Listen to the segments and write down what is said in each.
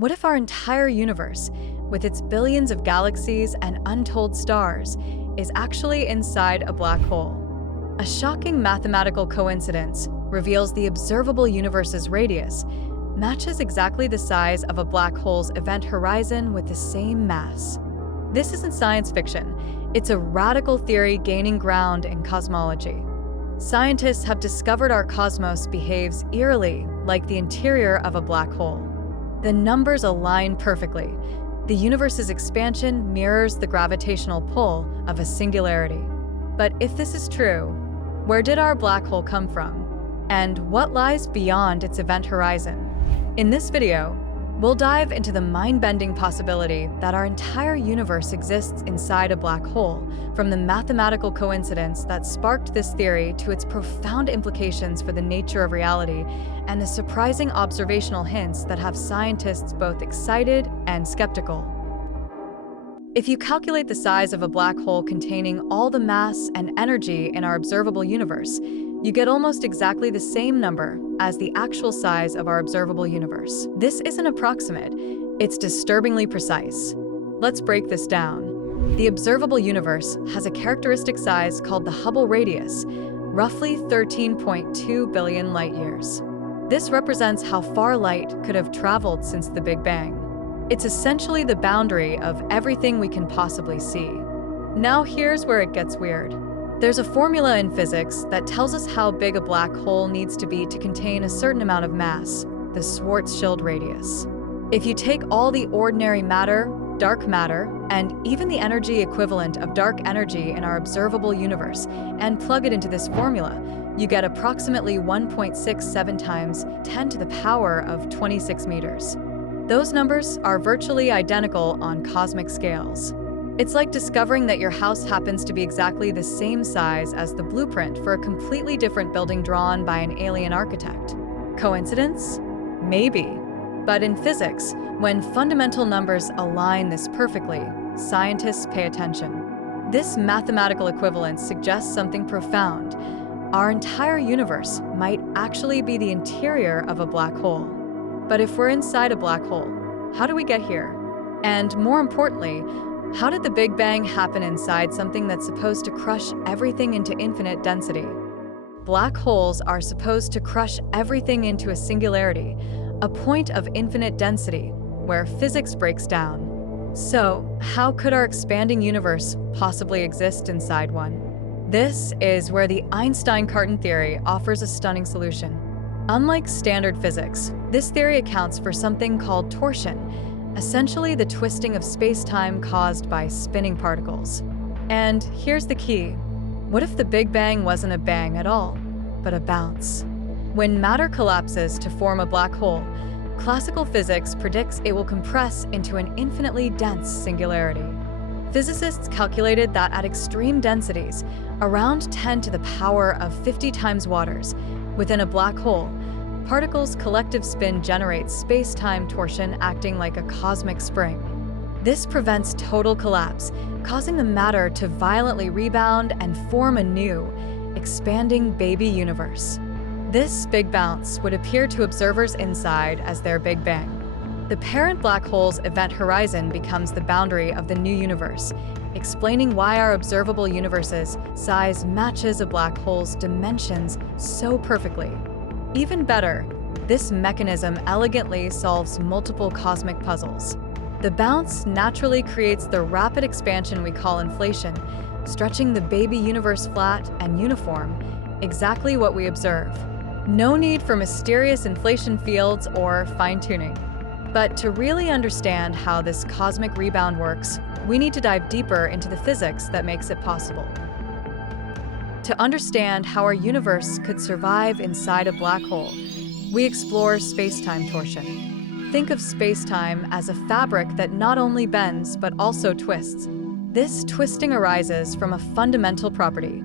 What if our entire universe, with its billions of galaxies and untold stars, is actually inside a black hole? A shocking mathematical coincidence reveals the observable universe's radius matches exactly the size of a black hole's event horizon with the same mass. This isn't science fiction. It's a radical theory gaining ground in cosmology. Scientists have discovered our cosmos behaves eerily like the interior of a black hole. The numbers align perfectly. The universe's expansion mirrors the gravitational pull of a singularity. But if this is true, where did our black hole come from? And what lies beyond its event horizon? In this video, we'll dive into the mind-bending possibility that our entire universe exists inside a black hole, from the mathematical coincidence that sparked this theory to its profound implications for the nature of reality, and the surprising observational hints that have scientists both excited and skeptical. If you calculate the size of a black hole containing all the mass and energy in our observable universe, you get almost exactly the same number as the actual size of our observable universe. This isn't approximate, it's disturbingly precise. Let's break this down. The observable universe has a characteristic size called the Hubble radius, roughly 13.2 billion light-years. This represents how far light could have traveled since the Big Bang. It's essentially the boundary of everything we can possibly see. Now here's where it gets weird. There's a formula in physics that tells us how big a black hole needs to be to contain a certain amount of mass, the Schwarzschild radius. If you take all the ordinary matter, dark matter, and even the energy equivalent of dark energy in our observable universe and plug it into this formula, you get approximately 1.67 times 10 to the power of 26 meters. Those numbers are virtually identical on cosmic scales. It's like discovering that your house happens to be exactly the same size as the blueprint for a completely different building drawn by an alien architect. Coincidence? Maybe. But in physics, when fundamental numbers align this perfectly, scientists pay attention. This mathematical equivalence suggests something profound. Our entire universe might actually be the interior of a black hole. But if we're inside a black hole, how do we get here? And more importantly, how did the Big Bang happen inside something that's supposed to crush everything into infinite density? Black holes are supposed to crush everything into a singularity, a point of infinite density, where physics breaks down. So, how could our expanding universe possibly exist inside one? This is where the Einstein-Cartan theory offers a stunning solution. Unlike standard physics, this theory accounts for something called torsion, essentially the twisting of space-time caused by spinning particles. And here's the key. What if the Big Bang wasn't a bang at all, but a bounce? When matter collapses to form a black hole, classical physics predicts it will compress into an infinitely dense singularity. Physicists calculated that at extreme densities, around 10 to the power of 50 times waters, within a black hole, particles' collective spin generates space-time torsion acting like a cosmic spring. This prevents total collapse, causing the matter to violently rebound and form a new, expanding baby universe. This big bounce would appear to observers inside as their Big Bang. The parent black hole's event horizon becomes the boundary of the new universe, explaining why our observable universe's size matches a black hole's dimensions so perfectly. Even better, this mechanism elegantly solves multiple cosmic puzzles. The bounce naturally creates the rapid expansion we call inflation, stretching the baby universe flat and uniform, exactly what we observe. No need for mysterious inflation fields or fine-tuning. But to really understand how this cosmic rebound works, we need to dive deeper into the physics that makes it possible. To understand how our universe could survive inside a black hole, we explore space-time torsion. Think of space-time as a fabric that not only bends but also twists. This twisting arises from a fundamental property,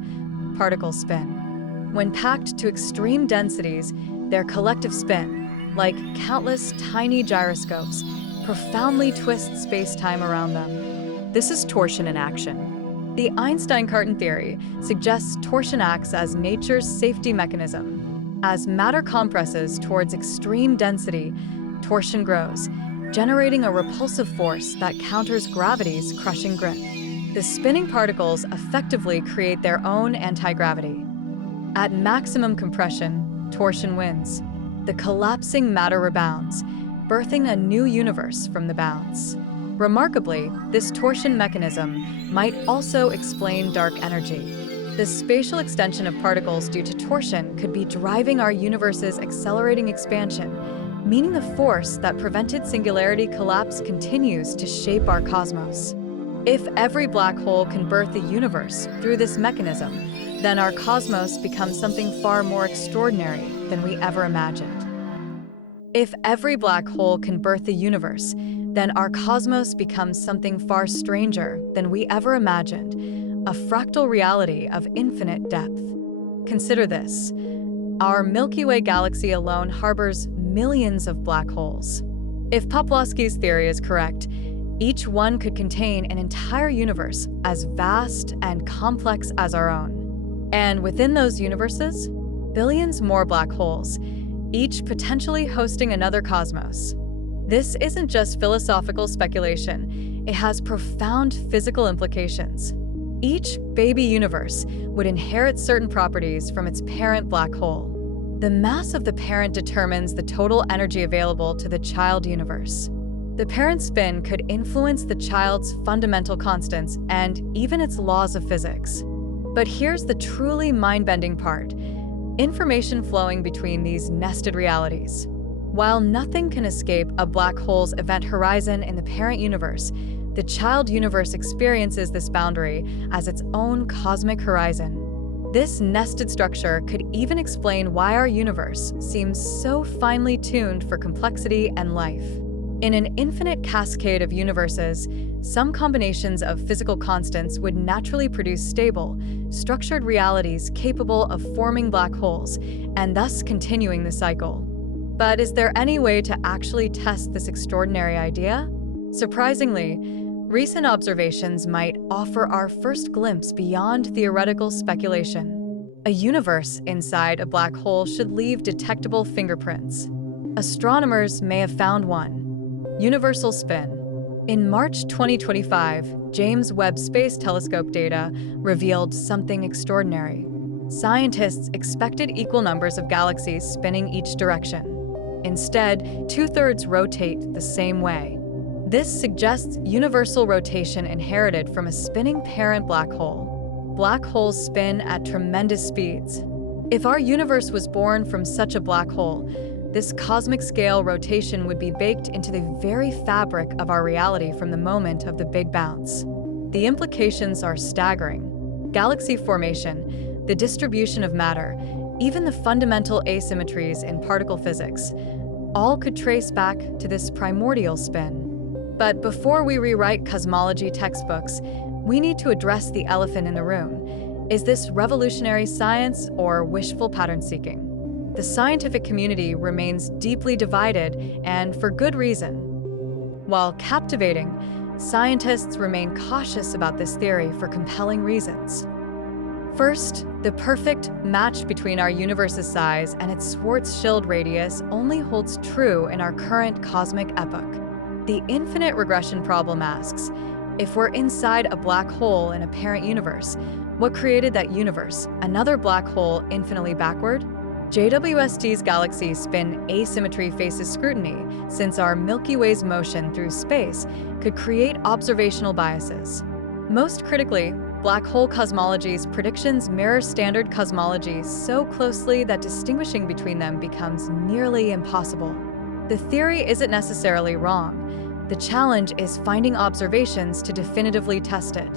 particle spin. When packed to extreme densities, their collective spin, like countless tiny gyroscopes, profoundly twists space-time around them. This is torsion in action. The Einstein-Cartan theory suggests torsion acts as nature's safety mechanism. As matter compresses towards extreme density, torsion grows, generating a repulsive force that counters gravity's crushing grip. The spinning particles effectively create their own anti-gravity. At maximum compression, torsion wins. The collapsing matter rebounds, birthing a new universe from the bounce. Remarkably, this torsion mechanism might also explain dark energy. The spatial extension of particles due to torsion could be driving our universe's accelerating expansion, meaning the force that prevented singularity collapse continues to shape our cosmos. If every black hole can birth the universe through this mechanism, then our cosmos becomes something far more extraordinary than we ever imagined. If every black hole can birth the universe, then our cosmos becomes something far stranger than we ever imagined, a fractal reality of infinite depth. Consider this. Our Milky Way galaxy alone harbors millions of black holes. If Poplawski's theory is correct, each one could contain an entire universe as vast and complex as our own. And within those universes, billions more black holes, each potentially hosting another cosmos. This isn't just philosophical speculation, it has profound physical implications. Each baby universe would inherit certain properties from its parent black hole. The mass of the parent determines the total energy available to the child universe. The parent spin could influence the child's fundamental constants and even its laws of physics. But here's the truly mind-bending part: information flowing between these nested realities. While nothing can escape a black hole's event horizon in the parent universe, the child universe experiences this boundary as its own cosmic horizon. This nested structure could even explain why our universe seems so finely tuned for complexity and life. In an infinite cascade of universes, some combinations of physical constants would naturally produce stable, structured realities capable of forming black holes and thus continuing the cycle. But is there any way to actually test this extraordinary idea? Surprisingly, recent observations might offer our first glimpse beyond theoretical speculation. A universe inside a black hole should leave detectable fingerprints. Astronomers may have found one. Universal spin. In March 2025, James Webb Space Telescope data revealed something extraordinary. Scientists expected equal numbers of galaxies spinning each direction. Instead, 2/3 rotate the same way. This suggests universal rotation inherited from a spinning parent black hole. Black holes spin at tremendous speeds. If our universe was born from such a black hole, this cosmic scale rotation would be baked into the very fabric of our reality from the moment of the Big Bounce. The implications are staggering. Galaxy formation, the distribution of matter, even the fundamental asymmetries in particle physics, all could trace back to this primordial spin. But before we rewrite cosmology textbooks, we need to address the elephant in the room. Is this revolutionary science or wishful pattern seeking? The scientific community remains deeply divided, and for good reason. While captivating, scientists remain cautious about this theory for compelling reasons. First, the perfect match between our universe's size and its Schwarzschild radius only holds true in our current cosmic epoch. The infinite regression problem asks, if we're inside a black hole in a parent universe, what created that universe? Another black hole infinitely backward? JWST's galaxies spin asymmetry faces scrutiny, since our Milky Way's motion through space could create observational biases. Most critically, black hole cosmology's predictions mirror standard cosmology so closely that distinguishing between them becomes nearly impossible. The theory isn't necessarily wrong. The challenge is finding observations to definitively test it.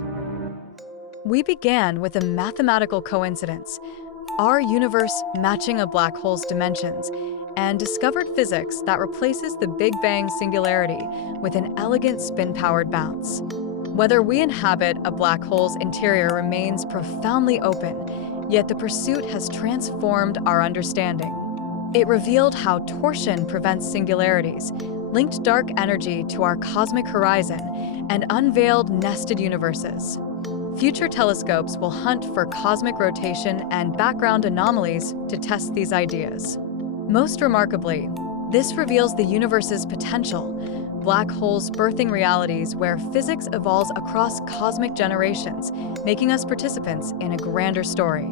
We began with a mathematical coincidence, our universe matching a black hole's dimensions, and discovered physics that replaces the Big Bang singularity with an elegant spin-powered bounce. Whether we inhabit a black hole's interior remains profoundly open, yet the pursuit has transformed our understanding. It revealed how torsion prevents singularities, linked dark energy to our cosmic horizon, and unveiled nested universes. Future telescopes will hunt for cosmic rotation and background anomalies to test these ideas. Most remarkably, this reveals the universe's potential. black holes birthing realities where physics evolves across cosmic generations, making us participants in a grander story.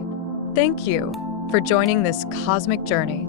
Thank you for joining this cosmic journey.